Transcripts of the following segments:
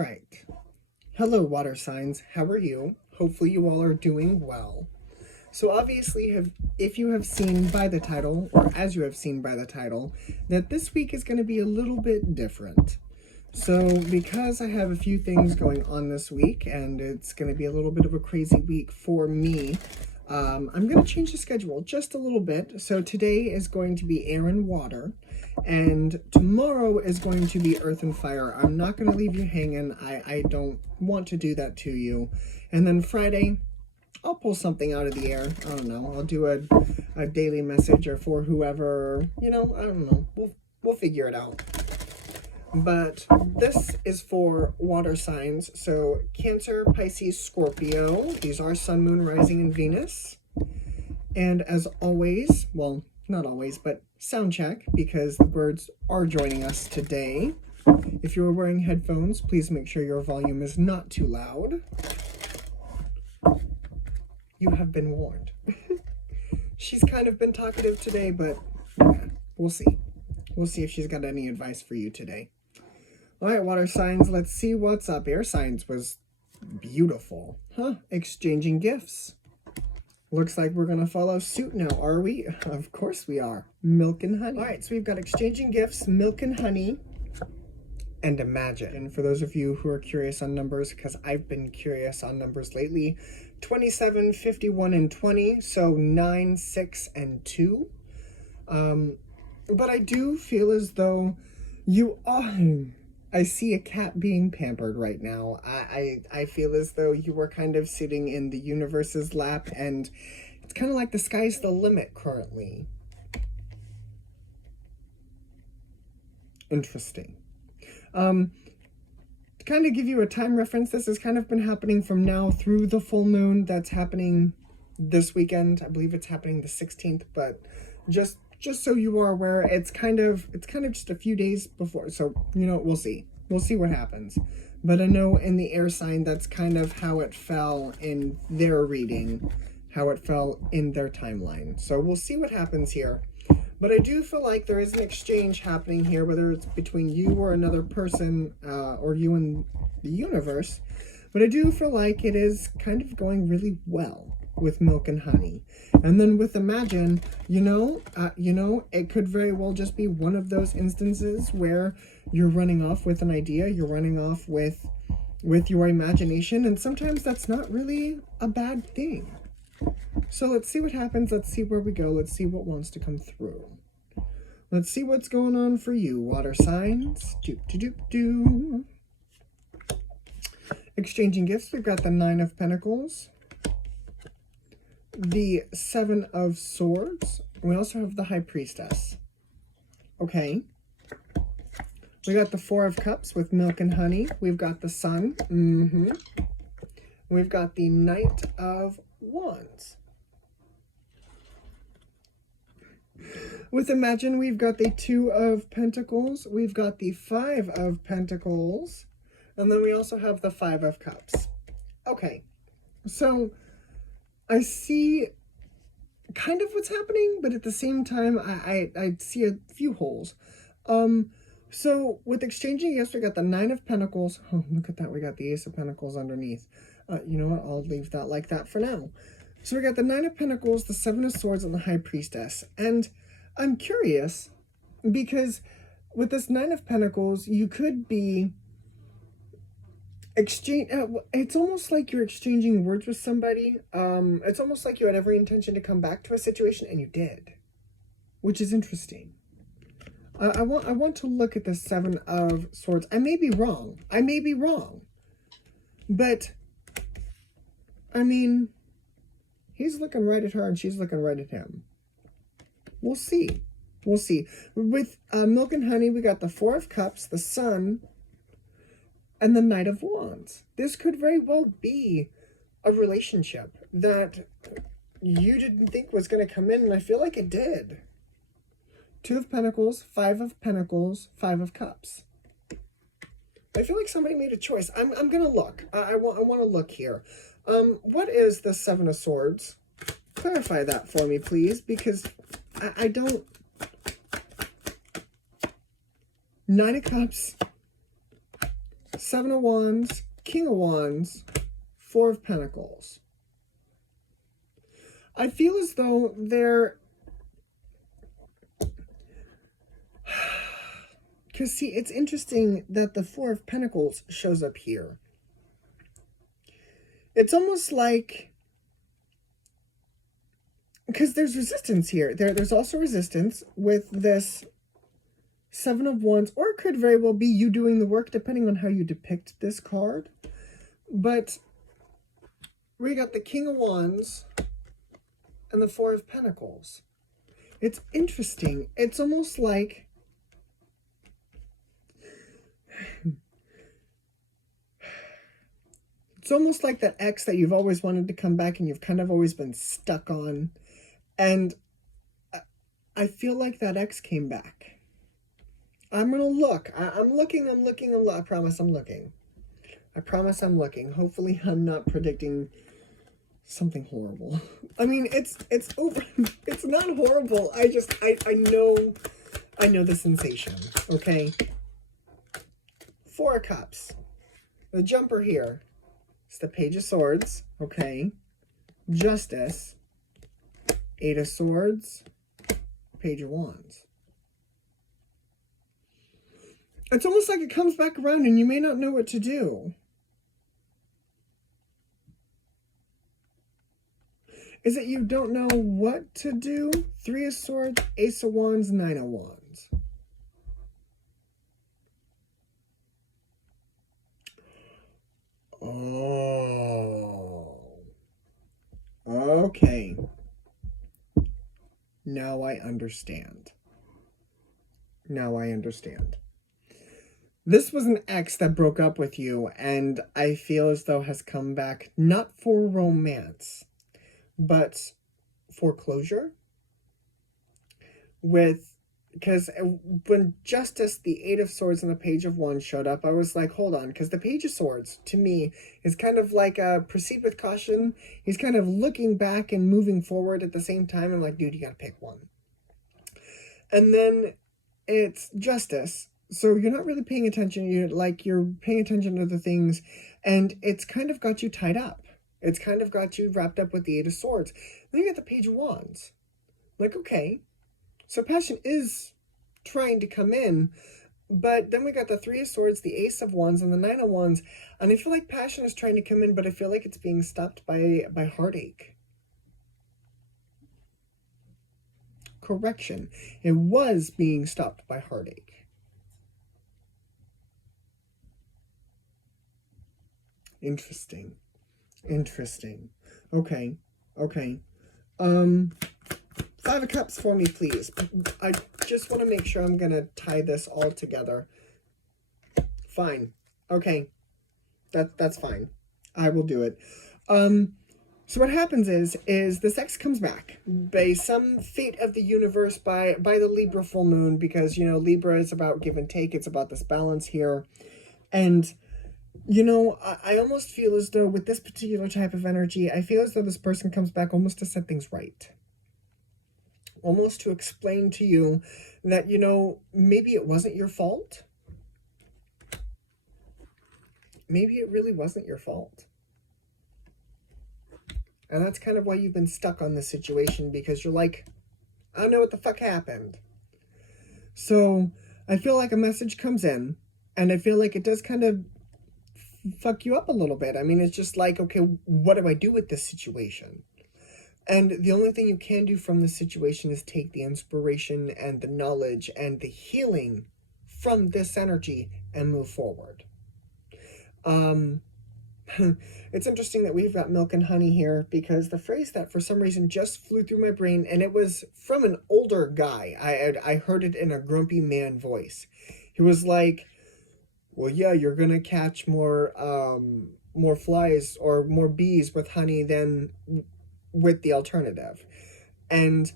right. Hello, water signs. How are you? Hopefully you all are doing well. So obviously, if you have seen by the title, or as you have seen by the title, that this week is going to be a little bit different. So because I have a few things going on this week, and it's going to be a little bit of a crazy week for me, I'm going to change the schedule just a little bit. So today is going to be air and water, and tomorrow is going to be earth and fire. I'm not going to leave you hanging. I don't want to do that to you. And then Friday, I'll pull something out of the air. I don't know. I'll do a daily message or for whoever, I don't know. We'll figure it out. But this is for water signs. So Cancer, Pisces, Scorpio. These are Sun, Moon, Rising, and Venus. And as always, well, not always, but sound check, because the birds are joining us today. If you're wearing headphones, please make sure your volume is not too loud. You have been warned. She's kind of been talkative today, but yeah, we'll see. We'll see if she's got any advice for you today. All right, water signs, let's see what's up. Air signs was beautiful. Exchanging gifts. Looks like we're going to follow suit now, are we? Of course we are. Milk and honey. All right, so we've got exchanging gifts, milk and honey, and imagine. And for those of you who are curious on numbers, because I've been curious on numbers lately, 27, 51, and 20, so 9, 6, and 2. But I do feel as though you are... I see a cat being pampered right now. I feel as though you were kind of sitting in the universe's lap, and it's kind of like the sky's the limit currently. Interesting. To kind of give you a time reference, this has kind of been happening from now through the full moon that's happening this weekend. I believe it's happening the 16th, but just so you are aware, it's kind of just a few days before. So, we'll see. We'll see what happens. But I know in the air sign, that's kind of how it fell in their reading, how it fell in their timeline. So we'll see what happens here. But I do feel like there is an exchange happening here, whether it's between you or another person, or you and the universe. But I do feel like it is kind of going really well with milk and honey. And then with imagine, it could very well just be one of those instances where you're running off with an idea, you're running off with your imagination, and sometimes that's not really a bad thing. So let's see what happens. Let's see where we go. Let's see what wants to come through. Let's see what's going on for you, water signs. Exchanging gifts, we've got the 9 of Pentacles, the 7 of Swords. We also have the High Priestess. Okay. We got the 4 of Cups with milk and honey. We've got the Sun. We've got the Knight of Wands. With imagine, we've got the 2 of Pentacles. We've got the 5 of Pentacles. And then we also have the 5 of Cups. Okay. So I see kind of what's happening, but at the same time, I see a few holes. So with exchanging gifts, we got the 9 of Pentacles. Oh, look at that. We got the Ace of Pentacles underneath. You know what? I'll leave that like that for now. So we got the 9 of Pentacles, the 7 of Swords, and the High Priestess. And I'm curious because with this 9 of Pentacles, you could be it's almost like you're exchanging words with somebody. It's almost like you had every intention to come back to a situation, and you did, which is interesting. I want to look at the 7 of Swords. I may be wrong. But I mean, he's looking right at her and she's looking right at him. We'll see. With milk and honey, we got the 4 of Cups, the Sun, and the Knight of Wands. This could very well be a relationship that you didn't think was going to come in, and I feel like it did. 2 of Pentacles, 5 of Pentacles, 5 of Cups. I feel like somebody made a choice. I'm going to look. I want to look here. What is the 7 of Swords? Clarify that for me, please, because I don't... 9 of Cups, Seven of Wands, King of Wands, Four of Pentacles. I feel as though they're... Because, see, it's interesting that the Four of Pentacles shows up here. It's almost like... Because there's resistance here. There's also resistance with this Seven of Wands. Or it could very well be you doing the work, depending on how you depict this card. But we got the King of Wands and the Four of Pentacles. It's interesting. It's almost like... It's almost like that ex that you've always wanted to come back and you've kind of always been stuck on. And I feel like that ex came back. I'm going to look. I'm looking. I promise I'm looking. I promise I'm looking. Hopefully I'm not predicting something horrible. I mean, it's over. It's not horrible. I know the sensation. Okay. Four of Cups. The jumper here. It's the Page of Swords. Okay. Justice. Eight of Swords. Page of Wands. It's almost like it comes back around and you may not know what to do. Is it you don't know what to do? Three of Swords, Ace of Wands, Nine of Wands. Oh. Okay. Now I understand. Now I understand. This was an ex that broke up with you, and I feel as though has come back not for romance, but for closure. Because when Justice, the Eight of Swords, and the Page of Wands showed up, I was like, hold on, because the Page of Swords, to me, is kind of like a proceed with caution. He's kind of looking back and moving forward at the same time. I'm like, dude, you gotta pick one. And then it's Justice. So you're not really paying attention. You're paying attention to the things, and it's kind of got you tied up. It's kind of got you wrapped up with the Eight of Swords. Then you get the Page of Wands. Like, okay. So passion is trying to come in, but then we got the Three of Swords, the Ace of Wands, and the Nine of Wands. And I feel like passion is trying to come in, but I feel like it's being stopped by heartache. Correction. It was being stopped by heartache. Interesting. Interesting. Okay. Okay. Five of Cups for me, please. I just want to make sure I'm going to tie this all together. Fine. Okay. That's fine. I will do it. So what happens is this ex comes back by some fate of the universe, by the Libra full moon, because, you know, Libra is about give and take. It's about this balance here. And, you know, I almost feel as though with this particular type of energy, I feel as though this person comes back almost to set things right. Almost to explain to you that, you know, maybe it wasn't your fault. Maybe it really wasn't your fault. And that's kind of why you've been stuck on this situation, because you're like, I don't know what the fuck happened. So I feel like a message comes in, and I feel like it does kind of fuck you up a little bit. I mean, it's just like, okay, what do I do with this situation? And the only thing you can do from this situation is take the inspiration and the knowledge and the healing from this energy and move forward. It's interesting that we've got milk and honey here, because the phrase that for some reason just flew through my brain, and it was from an older guy. I heard it in a grumpy man voice. He was like, well, yeah, you're going to catch more flies or more bees with honey than with the alternative. And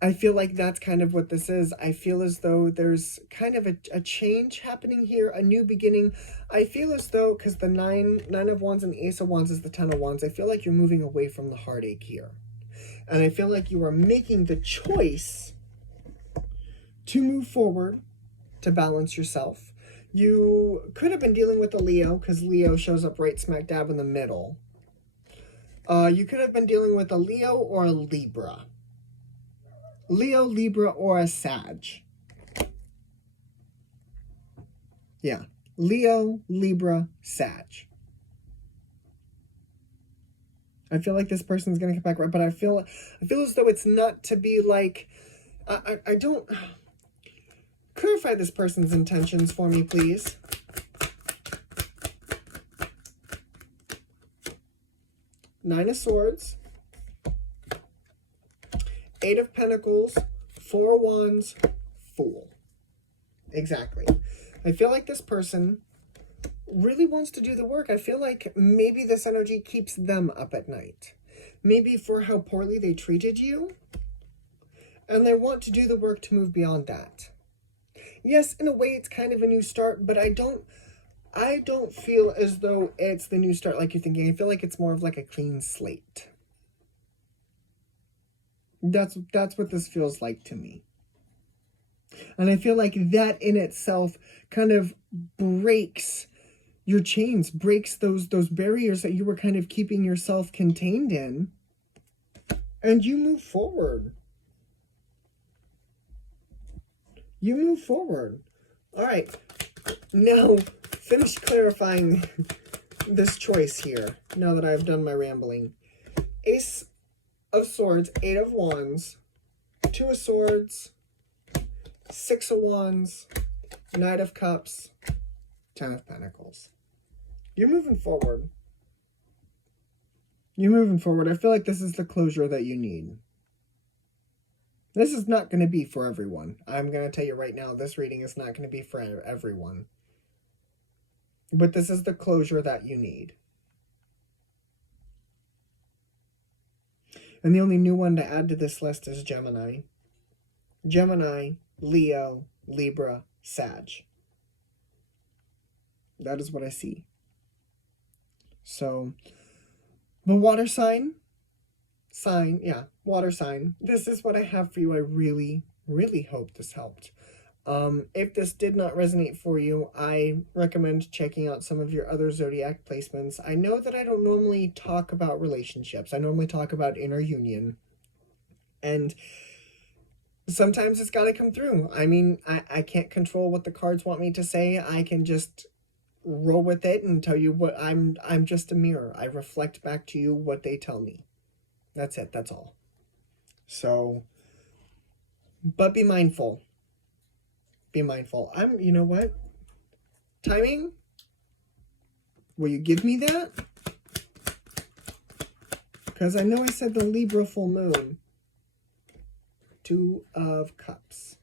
I feel like that's kind of what this is. I feel as though there's kind of a change happening here, a new beginning. I feel as though, because the nine of Wands and the Ace of Wands is the 10 of Wands, I feel like you're moving away from the heartache here. And I feel like you are making the choice to move forward, to balance yourself. You could have been dealing with a Leo, because Leo shows up right smack dab in the middle. You could have been dealing with a Leo or a Libra. Leo, Libra, or a Sag. Yeah. Leo, Libra, Sag. I feel like this person's going to come back right, but I feel as though it's not to be like... I don't... Clarify this person's intentions for me, please. Nine of Swords. Eight of Pentacles. Four of Wands. Fool. Exactly. I feel like this person really wants to do the work. I feel like maybe this energy keeps them up at night. Maybe for how poorly they treated you. And they want to do the work to move beyond that. Yes, in a way it's kind of a new start, but I don't feel as though it's the new start like you're thinking. I feel like it's more of like a clean slate. That's what this feels like to me. And I feel like that in itself kind of breaks your chains, breaks those barriers that you were kind of keeping yourself contained in, and you move forward. You move forward. All right. Now, finish clarifying this choice here, now that I've done my rambling. Ace of Swords, Eight of Wands, Two of Swords, Six of Wands, Knight of Cups, Ten of Pentacles. You're moving forward. You're moving forward. I feel like this is the closure that you need. This is not going to be for everyone. I'm going to tell you right now, this reading is not going to be for everyone. But this is the closure that you need. And the only new one to add to this list is Gemini. Gemini, Leo, Libra, Sag. That is what I see. So, the water sign, water sign. This is what I have for you. I really, really hope this helped. If this did not resonate for you, I recommend checking out some of your other zodiac placements. I know that I don't normally talk about relationships. I normally talk about inner union. And sometimes it's got to come through. I mean, I can't control what the cards want me to say. I can just roll with it and tell you what I'm just a mirror. I reflect back to you what they tell me. That's it. That's all. So, but be mindful. Be mindful. You know what? Timing? Will you give me that? Because I know I said the Libra full moon. Two of Cups.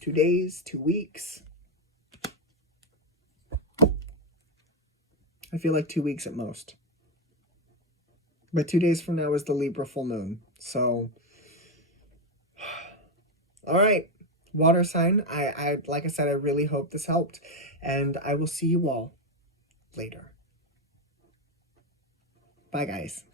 2 days, 2 weeks. I feel like 2 weeks at most. But 2 days from now is the Libra full moon. So, all right. Water sign, I like I said, I really hope this helped. And I will see you all later. Bye, guys.